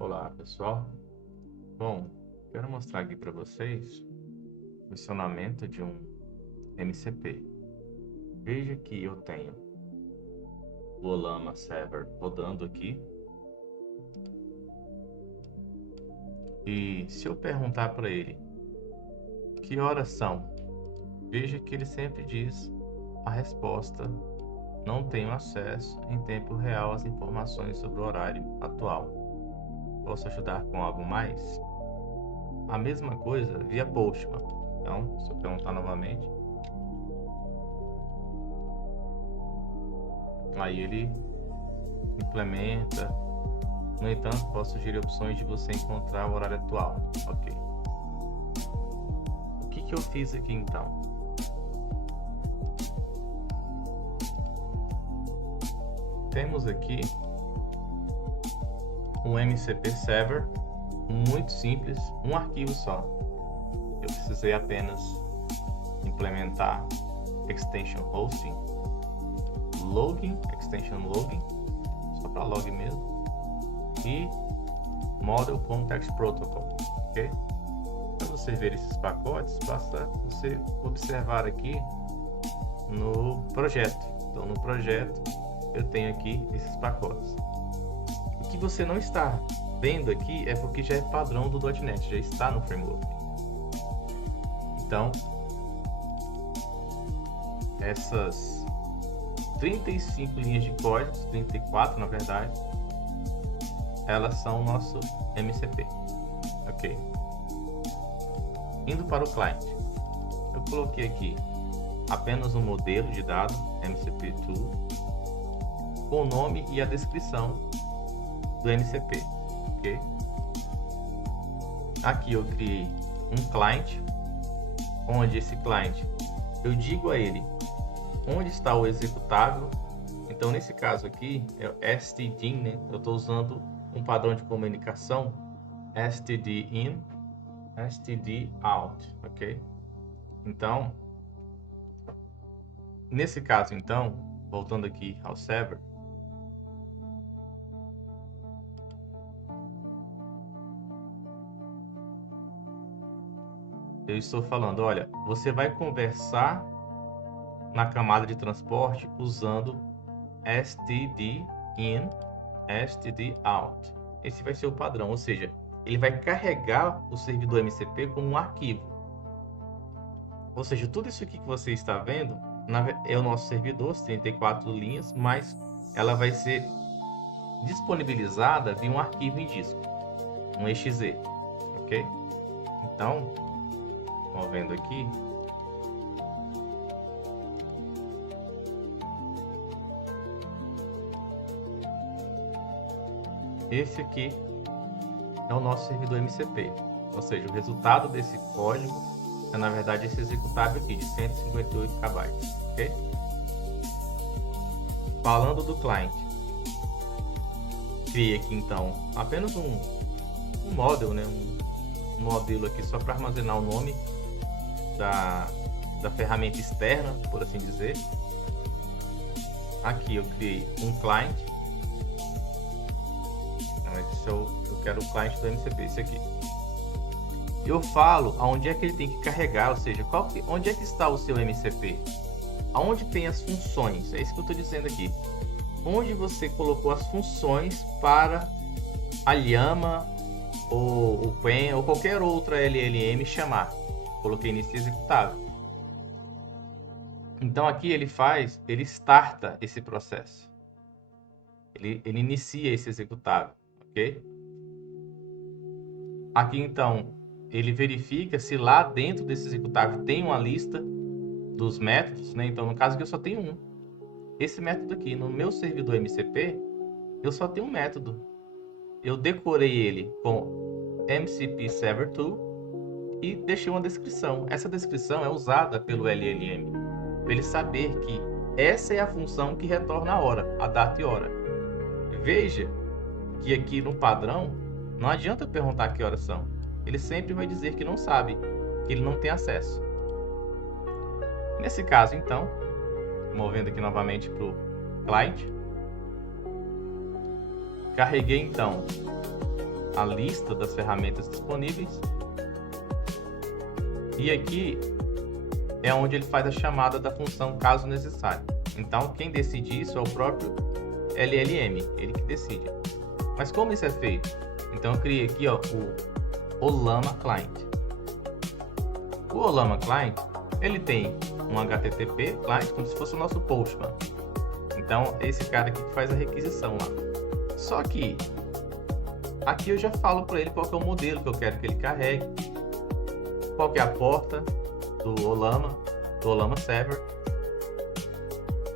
Olá, pessoal. Bom, quero mostrar aqui para vocês o funcionamento de um MCP. Veja que eu tenho o Olama Server rodando aqui. E se eu perguntar para ele que horas são, veja que ele sempre diz a resposta: não tenho acesso em tempo real às informações sobre o horário atual. Posso ajudar com algo mais? A mesma coisa via Postman. Então, se eu perguntar novamente, aí ele implementa. No entanto, posso sugerir opções de você encontrar o horário atual. Ok. O que eu fiz aqui então? Temos aqui um MCP Server muito simples, um arquivo só. Eu precisei apenas implementar Extension Hosting, Login, Extension Login, só para log mesmo, e Model Context Protocol, ok? Para você ver esses pacotes, basta você observar aqui no projeto. Então, no projeto, eu tenho aqui esses pacotes. O que você não está vendo aqui é porque já é padrão do .NET, já está no framework. Então, essas 35 linhas de código, 34 na verdade, elas são o nosso MCP. Ok. Indo para o cliente, eu coloquei aqui apenas um modelo de dado MCP2 com o nome e a descrição do MCP. Ok. Aqui eu criei um cliente, onde esse cliente eu digo a ele onde está o executável. Então, nesse caso aqui é o std, né? Eu estou usando um padrão de comunicação std in, std out, ok? Então, nesse caso, então, voltando aqui ao server, eu estou falando, olha, você vai conversar na camada de transporte usando std in, std out. Esse vai ser o padrão, ou seja, ele vai carregar o servidor MCP como um arquivo. Ou seja, tudo isso aqui que você está vendo é o nosso servidor, 34 linhas, mas ela vai ser disponibilizada via um arquivo em disco, um exe, ok? Então, estão vendo aqui, esse aqui é o nosso servidor MCP, ou seja, o resultado desse código é na verdade esse executável aqui de 158 KB, ok? Falando do cliente, criei aqui então apenas um model, né? Um modelo aqui só para armazenar o nome da ferramenta externa, por assim dizer. Aqui eu criei um cliente. Eu quero o cliente do MCP, esse aqui. Eu falo aonde é que ele tem que carregar, ou seja, onde é que está o seu MCP? Aonde tem as funções? É isso que eu estou dizendo aqui. Onde você colocou as funções para a Llama ou o Quen ou qualquer outra LLM chamar. Coloquei nesse executável. Então aqui ele starta esse processo. Ele inicia esse executável, ok? Aqui então ele verifica se lá dentro desse executável tem uma lista dos métodos, né? Então no caso aqui eu só tenho um. Esse método aqui, no meu servidor MCP, eu só tenho um método. Eu decorei ele com MCP Server 2 e deixei uma descrição. Essa descrição é usada pelo LLM, para ele saber que essa é a função que retorna a hora, a data e hora. Veja que aqui no padrão, não adianta perguntar que horas são. Ele sempre vai dizer que não sabe, que ele não tem acesso. Nesse caso, então, movendo aqui novamente para o cliente, carreguei então a lista das ferramentas disponíveis. E aqui é onde ele faz a chamada da função caso necessário. Então, quem decide isso é o próprio LLM, ele que decide. Mas como isso é feito? Então, eu criei aqui, ó, o Ollama Client. O Ollama Client, ele tem um HTTP client como se fosse o nosso Postman. Então, é esse cara aqui que faz a requisição lá. Só que aqui eu já falo para ele qual que é o modelo que eu quero que ele carregue, qual que é a porta do Ollama Server.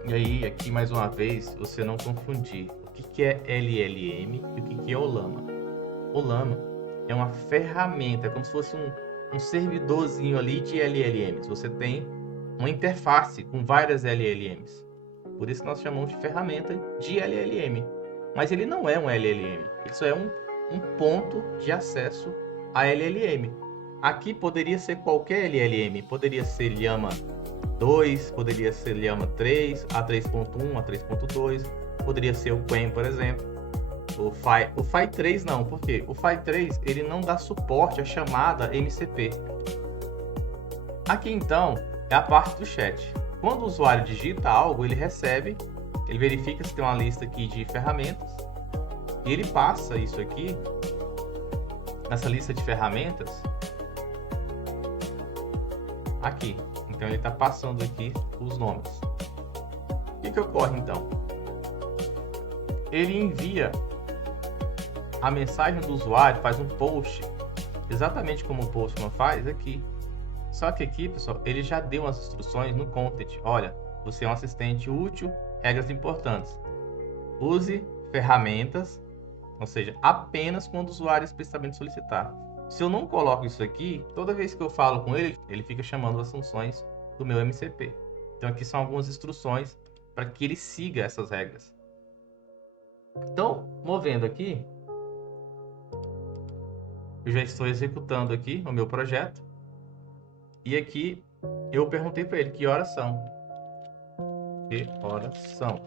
E aí, aqui mais uma vez, você não confundir o que é LLM e o que é Ollama. Ollama é uma ferramenta, como se fosse um servidorzinho ali de LLMs. Você tem uma interface com várias LLMs. Por isso que nós chamamos de ferramenta de LLM. Mas ele não é um LLM, ele só é um ponto de acesso a LLM. Aqui poderia ser qualquer LLM, poderia ser Llama 2, poderia ser Llama 3, A3.1, A3.2, poderia ser o Qwen, por exemplo. O Phi 3 não, por quê? O Phi 3 ele não dá suporte à chamada MCP. Aqui então é a parte do chat. Quando o usuário digita algo, ele recebe, ele verifica se tem uma lista aqui de ferramentas e ele passa isso aqui, essa lista de ferramentas, aqui. Então ele está passando aqui os nomes. O que ocorre então? Ele envia a mensagem do usuário, faz um post, exatamente como o Postman faz aqui. Só que aqui, pessoal, ele já deu as instruções no content. Olha, você é um assistente útil, regras importantes. Use ferramentas, ou seja, apenas quando o usuário explicitamente solicitar. Se eu não coloco isso aqui, toda vez que eu falo com ele, ele fica chamando as funções do meu MCP. Então aqui são algumas instruções para que ele siga essas regras. Então, movendo aqui, eu já estou executando aqui o meu projeto. E aqui eu perguntei para ele que horas são. Que horas são?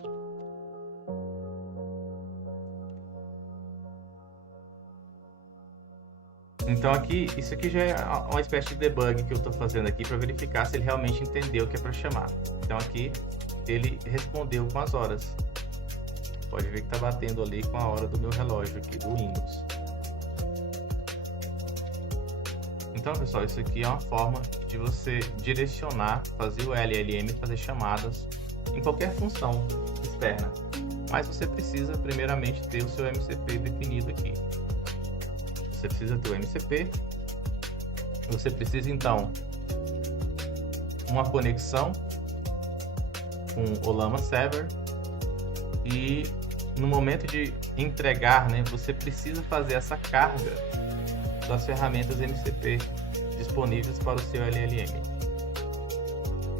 Então aqui, isso aqui já é uma espécie de debug que eu estou fazendo aqui para verificar se ele realmente entendeu o que é para chamar. Então aqui ele respondeu com as horas. Pode ver que está batendo ali com a hora do meu relógio aqui do Windows. Então, pessoal, isso aqui é uma forma de você direcionar, fazer o LLM fazer chamadas em qualquer função externa. Mas você precisa primeiramente ter o seu MCP definido aqui. Você precisa ter o MCP. Você precisa então uma conexão com o Ollama Server. E no momento de entregar, né, você precisa fazer essa carga das ferramentas MCP disponíveis para o seu LLM.